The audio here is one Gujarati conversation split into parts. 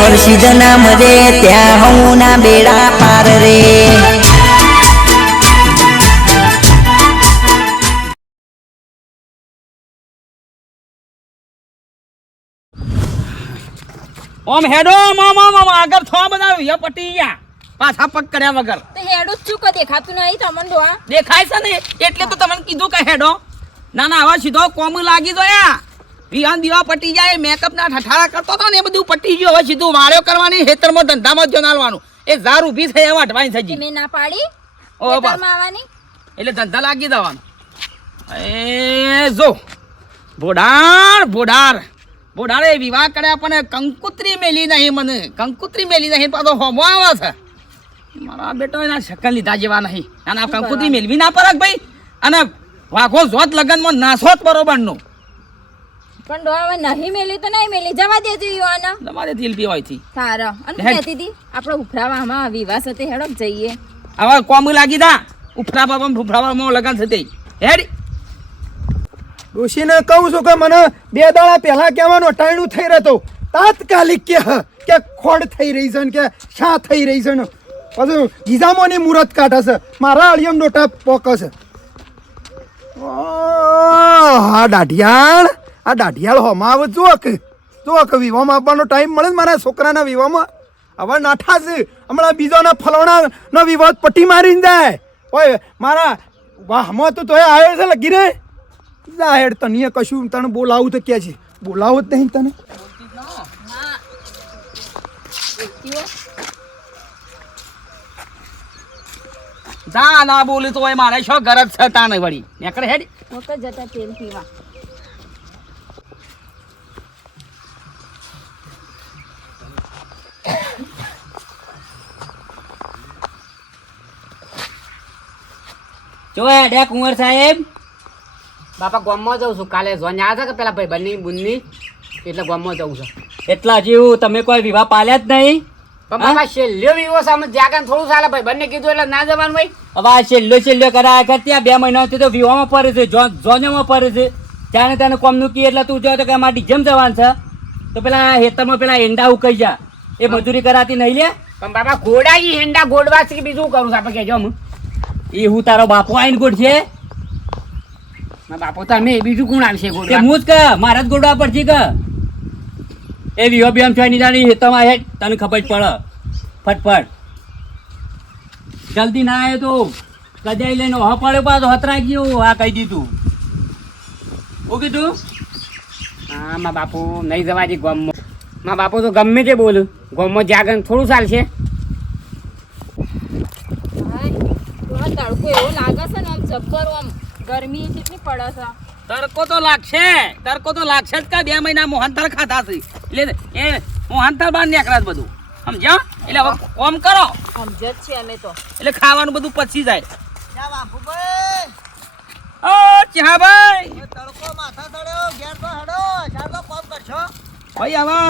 હર્ષિદ નામ રે ત્યાં હું ના બેડા પાર રે ઓમ હેડો મામા આગળ થો બધા ય પટી ગયા પાછા પગ કર્યા વગર તો હેડો જ ચૂકો દેખાતું નહીં તમને ડોહા દેખાય છે ને એટલે તો તમને કીધું કે હેડો ના ના હવે સીધો કોમ લાગી જોયા વિહાન દીવા પટી જાય મેકઅપ ના ઠઠારા કરતો હતો ને એ બધું પટી ગયું હવે સીધું વાળ્યો કરવાની ખેતરમાં ધંધામાં જ નાલવાનું એ ઝાર ઊભી થઈ એવા અટવાઈ થઈ મેં ના પાડી ઓ બસ ખેતરમાં આવવાની એટલે ધંધા લાગી જવાનું એ જો બોડારે વિવાહ કર્યા પણ કંકુત્રી મેલી નહીં મને કંકુત્રી મેલી નહીં પાછો હોમો આવે છે મારા બેટો એના શકલ લીધા જેવા નહીં અને કંકુત્રી મેલવી ના પરક ભાઈ અને વાઘો જોત લગનમાં નાસોત બરોબરનો પણ ડોહા હવે નહીં મેલી તો નહીં મેલી જવા દેતી યુવાના તમારે દિલ પીવાયથી સારા અને કહેતી હતી આપણે ઉફરાવામાં વિવાહ સાથે હેડો જઈએ હવે કોમ લાગી દા ઉફરાવામાં લગન થતી હેડ ડોશીને કહું છું કે મને 2 દાડા પહેલા કહેવાનું ટાણું થઈ રહેતો તાત્કાલિક કે ખોડ થઈ રહી છે ને કે શા થઈ રહી છે ને પછી ગીઝામોની મુહૂર્ત કાઢે છે મારા અળિયમ ડોટા પોકે છે આ દાઢિયાળ હોમાં આવે જો કે વિવાહમાં આપવાનો ટાઈમ મળે ને મારા છોકરાના વિવાહમાં હવે નાઠા છે હમણાં બીજોના ફલાણાનો વિવાહ પટ્ટી મારીને જાય ઓય મારા વાહમાં તો તોય આવ્યો છે લગી રે જાહેર તને કશું તને બોલાવું તો કે છે બોલાવો જ નહીં તને જા ના બોલી તો મારે શું ગરજ છે તાને વળી નીકળે હેડ વખત જતા તેલ પીવા જો હેડે કુંવર સાહેબ બાપા ગામમાં જાઉં છું કાલે જોઈને આવ્યા હતા કે પેલા ભાઈ બંને બુનની એટલે ગામમાં જાઉં છું એટલા જેવું તમે કોઈ વિવાહ પાલ્યા જ નહીં પણ બાપા છેલ્લો વિવો સામે જાગન થોડું ચાલે ભાઈ બંને કીધું એટલે ના જવાનું ભાઈ હવે આ છેલ્લો કરાયા કરતી 2 મહિનાથી તો વિવાહમાં પડે છે જોનમાં પડે છે ત્યાં તને કોમનું કી એટલે તું જો તો કે અમારે ડીજમ જવાનું છે તો પેલા હેતરમાં પેલા એંડા ઉકાઈ જા એ મજૂરી કરાતી નહીં લે પણ બાપા ઘોડાજી હેંડા ગોડવા છે કે બીજું કરું છું આપણે કહેજો હું એ હું તારો બાપો આઈને ગોઠ છે બાપો તમે બીજું કોણ આવશે કે ગોડવા હું જ કે મારા જ ગોડવા પડશે કે એ વિવાહ બેમ છો ની જાણી હેતમાં હેડ તને ખબર જ પડે ફટફટ જલ્દી ના આવે તો કદાઈ લઈને હ પડે પાછો હતરા ગયો આ કહી દીધું શું કીધું હા મા બાપુ નહીં જવા દે ગામમાં મા બાપુ તો ગમે તે બોલું ગામમાં જાગન થોડું ચાલશે તડકો એવો લાગે છે ને આમ જબ્બર આમ ગરમી કેટલી પડે છે તડકો તો લાગશે જ કા 2 મહિના મોહનથાળ ખાધા છે એટલે એ મોહનથાળ બહાર નીકળ્યા બધું સમજ્યા એટલે હવે કોમ કરો સમજ જ છે અમે તો એટલે ખાવાનું બધું પચી જાય ઓ ચહાભાઈ ભાઈ હવે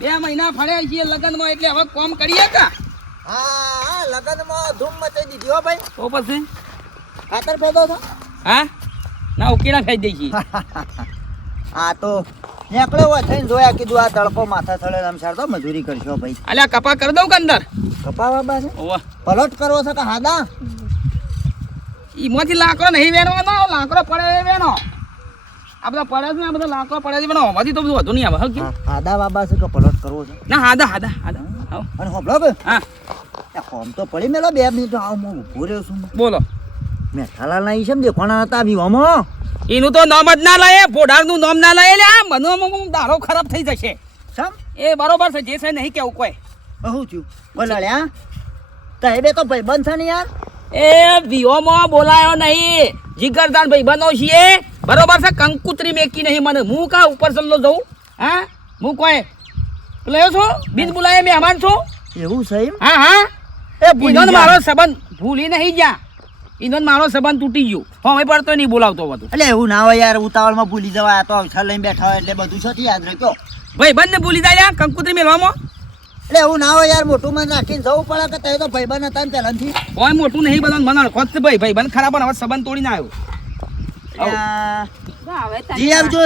2 મહિના ફળ્યા છીએ લગનમાં એટલે હવે કોમ કરીએ કા હા લગનમાં ધૂમ મચાઈ દીધી હો ભાઈ તો પછી ખાતર ફેદો છો હા ના ઉકેલા ખાઈ દઈ છીએ આ તો નીકળ્યો હોય થઈને જોયા કીધું આ તડકો માથા થળે આમ તો મજૂરી કરશો ભાઈ અલ્યા કપા કરી દઉં કે અંદર કપા બાબા છે ઓવા પલોટ કરવો છે કે હાદા ઈમાંથી લાકડો નહીં વેણવાનો લાકડો પડે એ વેણો આ બધા પડે છે ને આ બધા લાકડો પડે છે પણ હોવાથી તો બધું વધુ નહીં આવે હો કે હાદા બાબા છે કે પલોટ કરવો છે ના હાદા આવો અને હોબળો કે હા કોમ તો પડી મેલો 2 મિનિટ આવ હું ઊભો રહ્યો છું બોલો મેઠાલાલ ના ઈસમ દેખવાના હતા વિવામાં એનું તો નામ જ ના લાય ભોડારનું નામ ના લાય લે આ મનોમાં દારો ખરાબ થઈ જશે સમ એ બરોબર છે જે છે નહીં કેવું કોઈ હું થયું બોલાડ્યા તહે બે તો ભાઈબંધ છે ને યાર એ વિહોમાં બોલાયો નહીં જીગરદાન ભાઈબંધો છીએ બરોબર છે કંકુત્રી મેકી નહીં મને હું કા ઉપર સલ્લો જઉં હા હું કોઈ બોલાયો છો બિન બોલાય મહેમાન છો એવું છે એમ હા હા એ ભૂલી ઈનોન જા. મારો સંબંધ ભૂલી નહીં જા ઈનોન મારો સંબંધ તૂટી ગયો હવે પર તો નહીં બોલાવતો બધું એટલે એવું ના હોય યાર ઉતાવળમાં ભૂલી જવાય આ તો અવસર લઈને બેઠા હોય એટલે બધું છથી યાદ રાખ્યો ભાઈબંધને ભૂલી જાય યાર કંકુત્રી મેળવામાં એટલે એવું ના હોય યાર મોટું મન રાખીને જવું પડે કે તે તો ભાઈબંધ હતા ને પહેલાથી કોઈ મોટું નહીં બધા મને ખોદ ભાઈબંધ ખરાબ પણ હવે સંબંધ તોડી ના આવ્યો આ તો હવે તને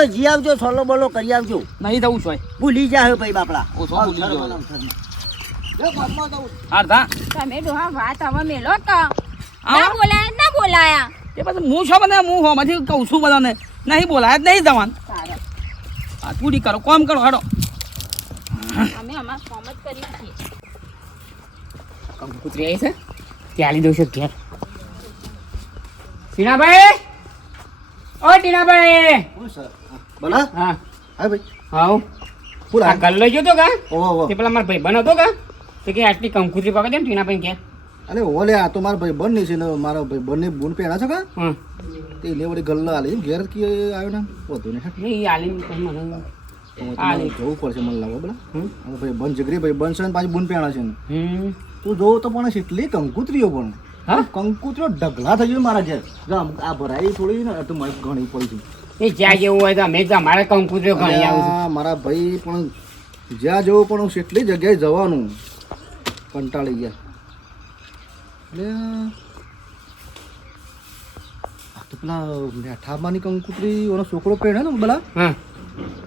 જી આવજો સોલો બોલો કરી આવજો નહીં જવું છો ભૂલી જાય ભાઈ બાપડા ઓછો ભૂલી ગયો હાર થા તમે ડોહા વાત હવે મેલો તો હા? ના બોલાયા એ પછી હું છો મને હું હોમાંથી કહું છું બધાને નહીં બોલાય જ નહીં જવાન સારા આ પૂરી કરો કોમ કરો હાડો અમે અમાર કોમ જ કરીએ છીએ કંકુતરી આવી છે ત્યાં લીધો છે ઘેર ટીનાભાઈ ઓ ટીનાભાઈ બોલા હા હા ભાઈ હાઉ બોલા આ ગલ્લો ગયો તો કા ઓહો તે પેલા મારા ભાઈ બન હતો કા તો કે આટલી કંકુતરી પકડે ને ટીનાભાઈ કે અરે ઓલે આ તો મારા ભાઈ બંધ છે ને મારા ભાઈ બંને બૂન પહેણા છે કા હમ તે લે વળી ગલ્લા આલે ઘેર કી આવ્યો ને વધુ ને નહીં આલી મને આલી જવું પડશે મને લાગે બોલા ભાઈ બંધ જગરી ભાઈ બંધ છે ને પાછી બૂન પહેણા છે ને હમ તું જોઉં તો પણ કેટલી કંકુતરીઓ પણ હા કંકુતરીઓ ઢગલા થઈ ગયું મારા ઘેર જો આ ભરાઈ થોડી ને તો મને ઘણી પડી છે એ જ્યાં જેવું હોય તો અમે જ અમારે કંકુતરીઓ ઘણી આવું આ મારા ભાઈ પણ જ્યાં જવું પણ કેટલી જગ્યાએ જવાનું કંટાળી ગયા એટલે આ તો પેલા મેઠાબાની કંકુતરી ઓનો છોકરો પહેરે ને પેલા હા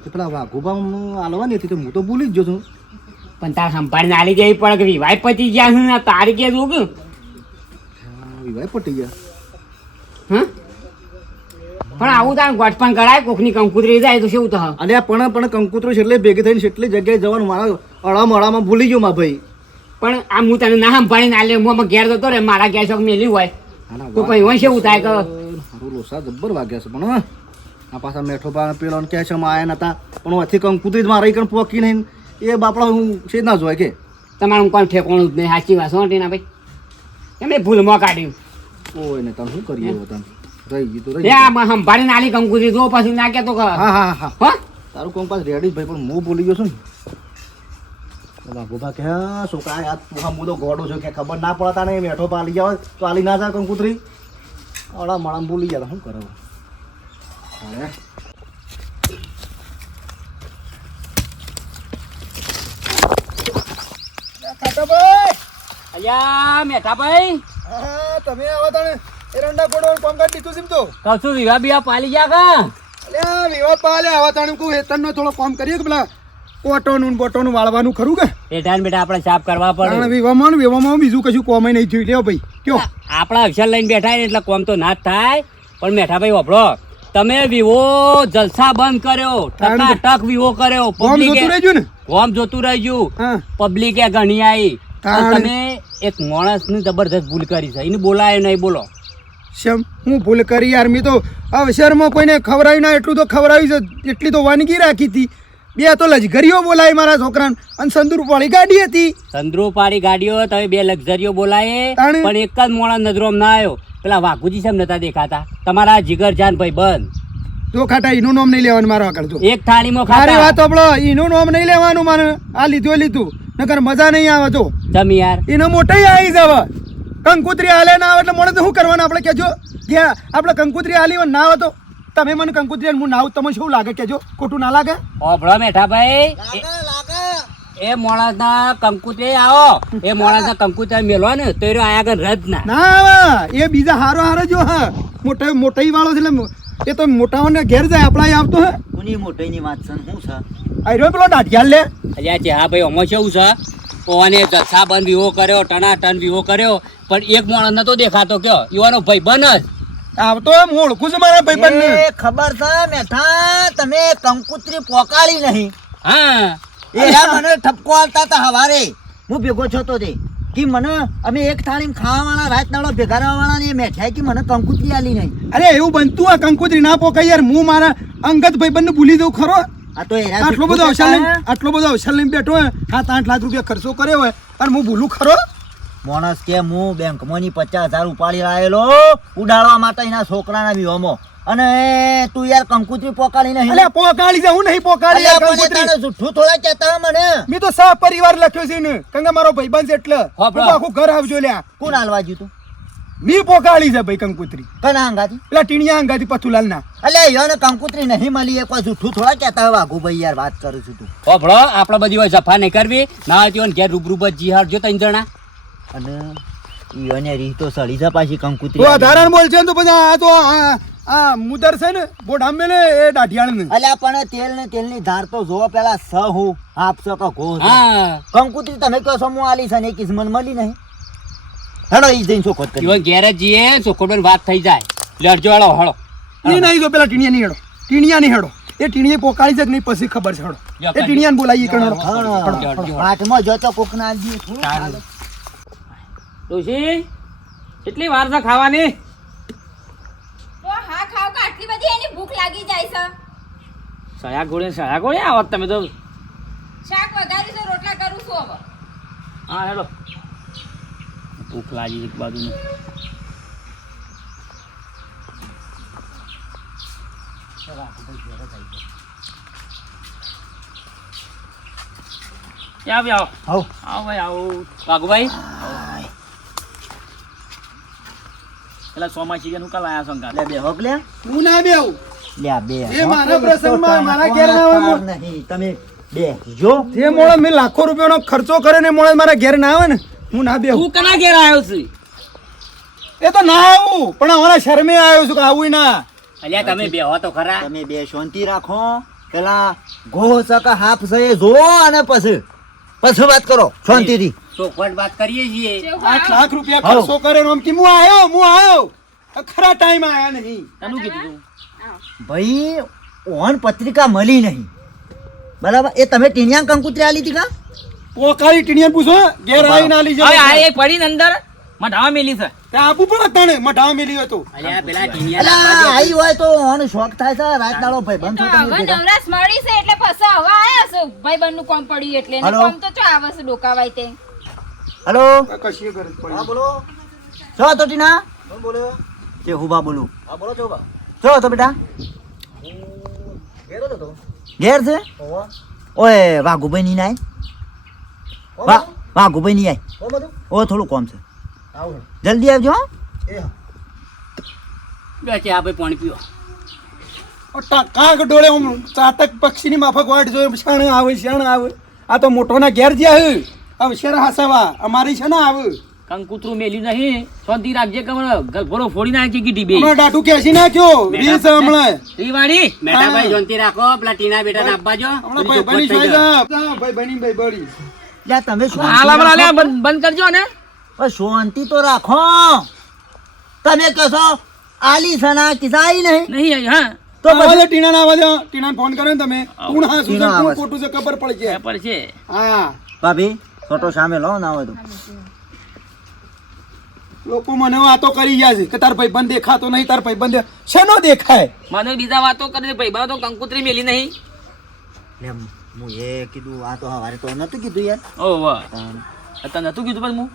તે પેલા વાઘુબા આલવાની હતી તો હું તો ભૂલી જ ગયો છું પણ તાર સંભાળીને આલી જવી પડે કે વિવાહ પતી ગયા હું તારીખે જોગ વિવાહ પટી ગયા હા પણ આવું તાર ગોઠપણ કરાય કોકની કંકુતરી જાય તો શું થશે અને પણ કંકુતરો છેલ્લે ભેગી થઈને કેટલી જગ્યાએ જવાનું મારા અળામાં ભૂલી ગયો મારા ભાઈ પણ આ હું તને ના સંભાળીને આલે હું આમાં ઘેર જતો રે મારા ઘેર શોખ મેલી હોય તો પછી હોય શું થાય કે મારું લોસા જબ્બર વાગ્યા છે પણ આ પાછા મેઠો પા પેલો કે છે આયા નતા પણ ઓથી કંકુતરી જ મારા કણ પોકી નહીં એ બાપડા હું છે ના જોય કે તમારું કોઈ ઠેકોણું જ નહીં સાચી વાત શું ટીના ભાઈ એમ ભૂલમાં કાઢ્યું ઓય ને તમે શું કરીએ હવે તમે રહી ગયું તો રહી એ આ સંભાળીને આલી કંકુતરી જો પછી ના કે તો હા હા હા હા તારું કોમ પાસ રેડી ભાઈ પણ હું ભૂલી ગયો છું ને વાઘોબા કે હા છોકરા યાદ તું મુદો ગોડો છો કે ખબર ના પડતા ને મેઠો પા આલી જાવ તો આલી ના જાય કંકુતરી અળા મળા ભૂલી ગયા શું કરે અરે અયા મેઠા ભાઈ હા તમે આવા તને એરંડા ગોડો કોમ કરી દીધું સીમ તો કહું છું વિવાહ બિવાહ પાલી જા કા અલ્યા વિવાહ પાલે આવા તને કહું હેતનનો થોડો કામ કરીએ કે પેલા ઓટોનું ને બોટોનું વાળવાનું ખરું કે એઠાન બેટા આપણે સાફ કરવા કારણ પડે વિવામાં બીજું કશું કોમે નહીં થયું લ્યો ભાઈ કયો આપણા અક્ષર લઈને બેઠા ને એટલે કોમ તો ના જ થાય પણ મેઠા ભાઈ વાપરો તમે વિવો જલસા બંધ કર્યો ટક વિવો કર્યો કોમ જોતું રહેજો ને કોમ જોતું રહ્યું હા પબ્લિકે ઘણી આવી તાણ. તમે એક માણસની જબરદસ્ત ભૂલ કરી છે એને બોલાય નહીં બોલો શેમ હું ભૂલ કરી યાર મેં તો અવસરમાં કોઈને ખવડાવ્યું ના એટલું તો ખવડાવ્યું છે એટલી તો વાનગી રાખી હતી બે તો લજગરીઓ બોલાય મારા છોકરાને અને સંદૂરવાળી ગાડી હતી તંદ્રુપારી ગાડીઓ તમે બે લક્ઝરીઓ બોલાય તાણે. પણ એક જ મોણા નજરોમ ના આવ્યો પેલા વાઘુજી સેમ નતા દેખાતા તમારા જીગરજાન ભાઈ બંધ જો ખાટા એનું નામ નહીં લેવાનું મારો આગળ જો એક થાળીમાં મારી ખાતા વાત આપણો એનું નામ નહીં લેવાનું મારે આ લીધું એ લીધું નકર મજા નહીં આવે તો જમ યાર એને મોટાઈ આવી જવ કંકુતરી હાલે ના આવે એટલે મોડે તો શું કરવાનું આપણે કેજો ગયા આપણે કંકુતરી હાલી હોય ના આવે તો તમે મને કંકુતરી હું ના આવું તમને શું લાગે કેજો ખોટું ના લાગે ઓભળો મેઠા ભાઈ એ માણસના કંકુતરી આવો એ માણસના કંકુતરી મેલો ને તો એ આયા આગળ રદ ના ના આવે એ બીજા હારો જો હા મોટાઈ વાળો છે એટલે એ તો મોટાઓને ઘેર જાય આપણા અહીં આવતો હે કોની મોટાઈની વાત છે શું છે આ રહ્યો પેલો દાઢિયાલ લે અલ્યા છે હા ભાઈ આમાં કેવું છે ઓને જથ્થા બંધ વિવો કર્યો ટનાટન વિવો કર્યો પણ એક માણસ નતો દેખાતો કયો યુવાનો ભાઈ બન જ આવતો એમ હું ઓળખું છું મારા ભાઈબંધને એ ખબર છે મેઠા તમે કંકુતરી પોકાળી નહીં હા એરા મને ઠપકો આલતા હતા હવારે હું ભેગો છો તો તે કે મને અમે એક થાળીમાં ખાવાવાળા રાત નાળો ભેગા રહેવાવાળા ને મેઠાઈ કે મને કંકુતરી આલી નહીં અરે એવું બનતું આ કંકુતરી ના પોકાય યાર હું મારા અંગત ભાઈબંધને ભૂલી દઉં ખરો આ તો એરા આટલો બધો અવસર લઈને બેઠો હોય 7-8 લાખ રૂપિયા ખર્ચો કર્યો હોય અને હું ભૂલું ખરો માણસ કે હું બેંકમાંની 50,000 ઉપાડી લાયેલો ઉડાડવા માટે એના છોકરાના વિવાહમાં અને તું યાર કંકુતરી પોકાળી નહીં અલ્યા પોકાળી છે હું નહીં પોકાળી યાર કંકુતરી જુઠ્ઠું થોડા કહેતા મને મેં તો સહ પરિવાર લખ્યો છે ને કારણ કે મારો ભાઈબંધ છે એટલે હોપળો. હું આખું ઘર આવજો લ્યા કોણ હાલવા જ્યું તું મી પોકાળી છે ભાઈ કંકુતરી કના અંગાથી પેલા ટીણિયા અંગાથી પથુલાલ ના અલે યાર કંકુતરી નહીં મળી કોઈ જુઠ્ઠું થોડા કહેતા વાઘુ ભાઈ યાર વાત કરું છું તું ઓભળો આપણે બધી હોય જફા નહીં કરવી ના હોય તો ઘેર રૂબરૂ બસ જી હારજો ત્રણ જણા અને ઈયોને રીહ તો સળી છે પાછી કંકુતરી તો ધારણ બોલ છે ને તો પછી આ તો આ મુદર છે ને બોડામ મેલે એ દાઢિયાળ ને અલ્યા પણ તેલ ને તેલની ધાર તો જોવો પેલા સ હું આપશો કે ઘો છે. હા કંકુત્રી તમે કહો છો હું આલી છે ને એ કિસ્મત મળી નહીં. હેડો ઈ જઈને ચોખવટ કરી. ઈવન ઘેર જ જઈએ ચોખોટ વાત થઈ જાય લડજો વાળો હળો નહીં નહીં જો પેલા ટીણિયા નહીં હેડો ટીણિયા નહીં હેડો એ ટીણીએ પોકાળી છે કે નહીં પછી ખબર છે હેડો એ ટીણિયાને બોલાવીએ કણ હેડો હા, હાથમાં જો તો કોક ના આલજી. ડોશી કેટલી વાર છે ખાવાની? તો હા ખાવ કે આટલી બધી એની ભૂખ લાગી જાય છે. સયા ગોળે આવત તમે તો. શાક વઘાર્યું છે, રોટલા કરું છું હવે. હા હેડો ભૂખ લાગી એક બાજુ. ક્યાં બી આવો આવો. આવો ભાઈ આવો. વાઘુભાઈ પેલા સોમાસી કે નું કાલ આયા સંગાત. લે બે હોક લે. હું ના બે આવું લે આ બે એ મારા પ્રસંગમાં મારા ઘેર ના આવે કાર નહીં. તમે બે જો જે મોળે મેં લાખો રૂપિયાનો ખર્ચો કર્યો ને મોળે મારા ઘેર ના આવે ને હું ના બે તું કના ઘેર આવ્યો છે? એ તો ના આવું પણ અમારા શરમે આવ્યો છું કે આવું ના અલ્યા તમે બેહો તો ખરા તમે બે શાંતિ રાખો. પેલા ઘો છે કે હાફ છે એ જો અને પછી વાત કરો શાંતિથી. ચોખવટ વાત કરીએ છીએ જેવું 8 ખાવ. લાખ રૂપિયા ખર્ચો કર્યો ને આમ કે હું આવ્યો ખરા ટાઈમ આયા નહીં તનું કીધું તું? ભાઈ ઓન પત્રિકા મળી નહીં બરાબર. એ તમે ટીણિયા કંકુત્રી આલી હતી કા? પોકાળી ટીણીયાને પૂછો ઘેર આવીને આલી હવે આ જાય એક પડીને અંદર મઢાવા મેલી છે. ત્યાં આપવું પડે તાણે મઢાવા મેલી હતો અલ્યા પેલા અલા ટીનિયા આઈ હોય તો ઓન શોખ થાય છે રાત દાડો ભાઈ બંધ તો થતો હવે નથી. નવરાશ મળી છે એટલે પછી હવે આયા છે ભાઈબંધનું કામ પડ્યું એટલે ને હલો. કામ તો ચો આવે છે ડોકાવાય તે. હેલો કશી ગરજ પડી હા બોલો. છો તો ટીના? કોણ બોલો? તે હુબા બોલું. હા બોલો છો બા. છો તો બેટા? ઘેર છે? ઓય વાઘુભાઈ ની નાય. વાઘુભાઈ ની આય. ઓ થોડું કોમ છે. જલ્દી આવજો હો. બેચે આ ભાઈ પાણી પીવો કાંક ડોળે આમ ચાતક પક્ષીની માફક વાટ જોઈ શાણ આવે આ તો મોટોના ઘેર જ્યાં હવે શેર હાસવા અમારી છે ને આવે કંકુતરું મેલ્યું નહીં. શાંતિ રાખજે કે હમણાં ગલફોડો ફોડી નાખી કીધી બે. હમણાં ડાટુ કેસી નાખ્યો રીસ હમણાં ઈ વાળી મેટાભાઈ જોનતી રાખો પેલા ટીના બેટાને આપવા જો હમણાં ભાઈ બની ભાઈ બની ભાઈ બળી લ્યા તમે શું આલા આલા બંધ કરજો ને. શાંતિ તો રાખો. તમે કહેશો આલી સના કિસાઈ નહીં નહીં આવી હા તો પછી ટીના આવા દો ટીના ફોન કરો ને તમે કોણ હા શું ટીના છે કોણ આવે છે. ખોટું છે ખબર પડી જાય પર છે. હા ભાભી ફોટો સામે લો ના હોય તો. લોકો મને વાતો કરી ગયા છે કે તાર ભાઈ બંધ દેખાતો નહીં તાર ભાઈ બંધ શેનો દેખાય મને બીજા વાતો કરે ભાઈ બા તો કંકુતરી મેલી નહીં. લે હું એ કીધું આ તો હવારે તો નતું કીધું યાર. ઓ વાહ તને નતું કીધું પણ હું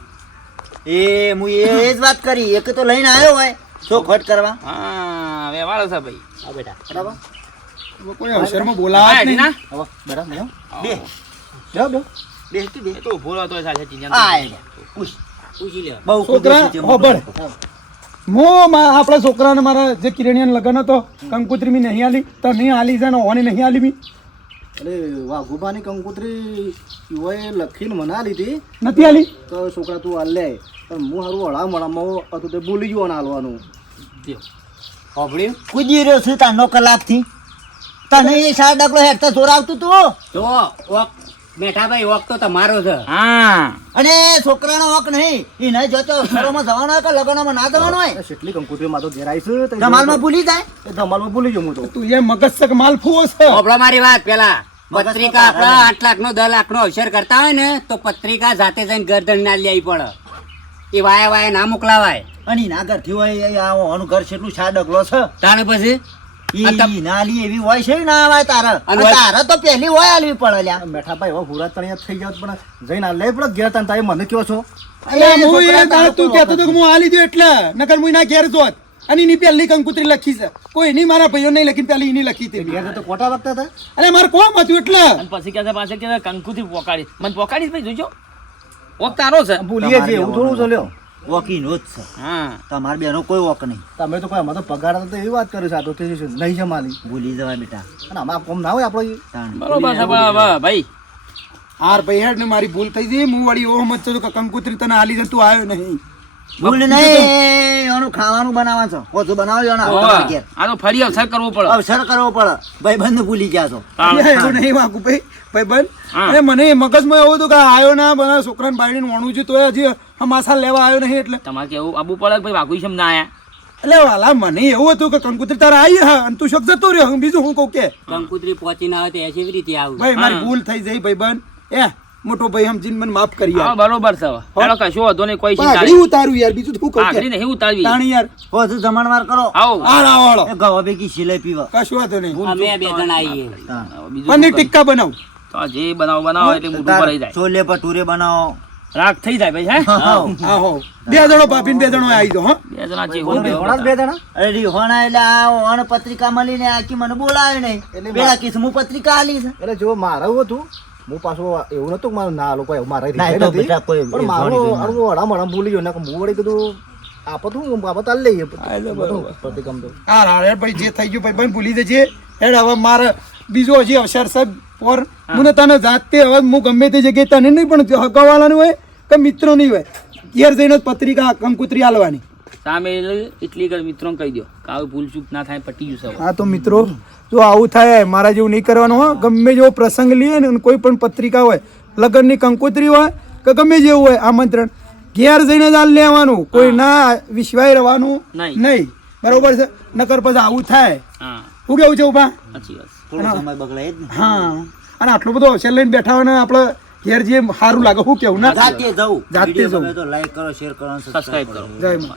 હું એ જ વાત કરી એક તો લઈને આવ્યો હોય ચોખવટ કરવા. હા હવે વાળો છે ભાઈ. હા બેટા બરાબર. હવે કોઈ અવસરમાં બોલાવા હા, જ નહીં ટીના? હવે બરાબર લ્યો. બે લ્યો બે બે તું બે. એ તો ભૂલો તો સાચે ચીન્યા. આ લ્યો. પૂછ. પૂછી લ્યો બહુ છોકરા કુદરતી છે હોબળ મોટો. આપણા છોકરાને મારા જે કિરણિયાનો લગન હતો કંકુત્રી મી નહીં આલી તો નહીં આલી છે ને ઓને નહીં આલી મી અરે વાઘુબાની કંકુતરી યુવાએ લખીને મના લીધી નથી આલી તો છોકરા તું હાલ લે પણ હું હારું હળા મળામાં હતું તે ભૂલી ગયો ને હાલવાનું હોભળ્યું કૂદી રહ્યો છું તારનો કલાકથી. તને એ સાર ડગલો હેઠતા જોર આવતું તું જો ઓક મેઠાભાઈ ઓક તો તમારો છે હા અને છોકરાનો હક નહીં એ નહીં જોતો ઘરોમાં જવાનો હોય કે લગ્નમાં ના જવાનો હોય કેટલી કંકુતરીમાં તો ઘેર આવીશું તો ધમાલમાં ભૂલી જાય. એ ધમાલમાં ભૂલી ગયો હું તો તું એ મગજ સક માલ ફૂવો છે હોભળો મારી વાત પેલા પત્રિકા આપડા 8 લાખ નો 10 લાખ નો અવસર કરતા હોય ને તો પત્રિકા જાતે જઈને ગરદન ના લેવી પડે એ વાયા ના મોકલાવાય અને ના ઘરથી હોય એ આનું ઘર કેટલું સાર ડગલો છે. તાણે પછી ઈ નાલી એવી હોય છે ના આવે તારે અને અને તારે તો પહેલી હોય આલવી પડે લ્યા. મેઠાભાઈ હવે હુરા તણિયા થઈ જાવ પણ જઈને હાલ લે પણ ઘેર તને તારે મને કયો છો અરે હું એ તારે તું કહેતો તો કે હું આલી દઉં એટલે નકર હું એના ઘેર જોત અને એની પહેલી કંકુતરી લખી છે કોઈ નહીં મારા ભાઈઓ નહીં લખી પહેલી એની લખી હતી ઘેર તો ખોટા વખતે હતા અરે મારે કોમ હતું એટલે અને પછી કે પાસે કે કંકુથી પોકાડી મને પોકાડી ભાઈ જોજો ઓક તારો છે. ભૂલીએ છીએ એવું થોડું છે લ્યો વોકીનો જ છે હા તમારે બેનો કોઈ વોક નહીં. તમે તો કોઈ અમારે તો પગાર હતો તો એવી વાત કરે છે આ તો કે છે નહીં છે માલી ભૂલી જવાય બેટા. અને આમાં કોમ ના હોય આપણો તાણ. બરોબર છે બરાબર ભાઈ. હાર ભાઈ હેડ ને મારી ભૂલ થઈ ગઈ હું વળી ઓહમત છું કે કંકુતરી તને આલી છે તું આવ્યો નહીં ભૂલ નહીં ખાવાનું બનાવવાનું છે ઓછું બનાવજો ને ઓવે. તમારા ઘેર. આ તો ફરી અવસર કરવો પડે અવસર કરવો પડે ભાઈબંધ ભૂલી ગયા છો એવું નહીં વાઘુભાઈ ભાઈબંધ હા. અને મને મગજમાં એવું હતું કે આયો ના બધા છોકરાને બાળીને વણું છું તો હજી માસા લેવા આવ્યો નહીં એટલે તમારે કેવું આબુ પડે કે ભાઈ વાઘુ શમ ના આયા એટલે વાલા મને એવું હતું કે કંકુત્રી તારા આવી હા અને તું શોખ જતો રહ્યો બીજું હું કહું કે કંકુતરી પહોંચી ના આવે તો એ કેવી રીતે આવું ભાઈ મારી હા. ભૂલ થઈ જઈ ભાઈબંધ એ મોટો ભાઈ સમજીને મને માફ કરી હા યાર બરોબર છે હવે. ચાલો કશો વાંધો નહીં કોઈ ચિંતા પાઘડી નહીં ઉતારું યાર બીજું તો શું કહું આખરી કે નહીં ઉતારવી તાણી યાર ઓછું જમણવાર કરો આવો આ રાવાળો એ ગવા ભેગી સિલાઈ પીવા કશું વાંધો નહીં અમે બે જણા આવીએ હા. બીજું પનીર શું ટિક્કા બનાવ કરું? તો જે બનાવો એટલે મોઢું ભરાઈ જાય છોલે ભટુરે બનાવો રાગ થઈ જાય ભાઈ હે હા હો બે જણો ભાભીને બે જણો આવી જાઓ હા બે જણા જે હોય ને. અરે રીહોણા એટલે આ ઓણ પત્રિકા મળીને આખી મને બોલાવે નહીં એટલે પેલા કિસ હું પત્રિકા આલી છે એટલે જો મારે એવું હતું હું પાછું એવું નતું કે મારું ના લોકો મારે ના, એ તો બેટા કોઈ પણ મારું અડમ ભૂલી ગયો ને હું વળી કીધું આપત હું બાબત આલી લઈએ બરોબર. પ્રતિક્રમ તો હા રાડે ભાઈ જે થઈ ગયું ભાઈ ભાઈ ભૂલી જજે હેડ હવે મારે બીજો હજી અવસર સાહેબ ઓર મને તને જાતે હવે હું ગમે તે જગ્યાએ તને નહીં પણ હગાવાલાનું હોય કે મિત્રો નહીં હોય ઘેર જઈને જ પત્રિકા કંકુત્રી આલવાની સામે એટલી કર મિત્રોને કહી દો કે આવી ભૂલ ચૂક ના થાય પટી ગયું સૌ હા તો મિત્રો જો આવું થાય મારા જેવું નહીં કરવાનું હો ગમે જેવો પ્રસંગ લઈએ ને કોઈ પણ પત્રિકા હોય લગ્નની કંકોત્રી હોય કે ગમે જેવું હોય આમંત્રણ ઘેર જઈને જ હાલ લેવાનું કોઈ ના વિશ્વાય રહેવાનું નહીં. નહીં બરોબર છે નકર પછી આવું થાય હા શું કેવું છે ઉભા સાચી વાત થોડો સમય બગડે જ ને હા અને આટલો બધો અવસર લઈને બેઠા હોય ને આપણે ઘેર જે સારું લાગે શું કેવું ના જાતે જવું જાતે વિડીયો જવું. ગમે તો લાઈક કરો શેર કરો અને સબસ્ક્રાઇબ કરો જય મા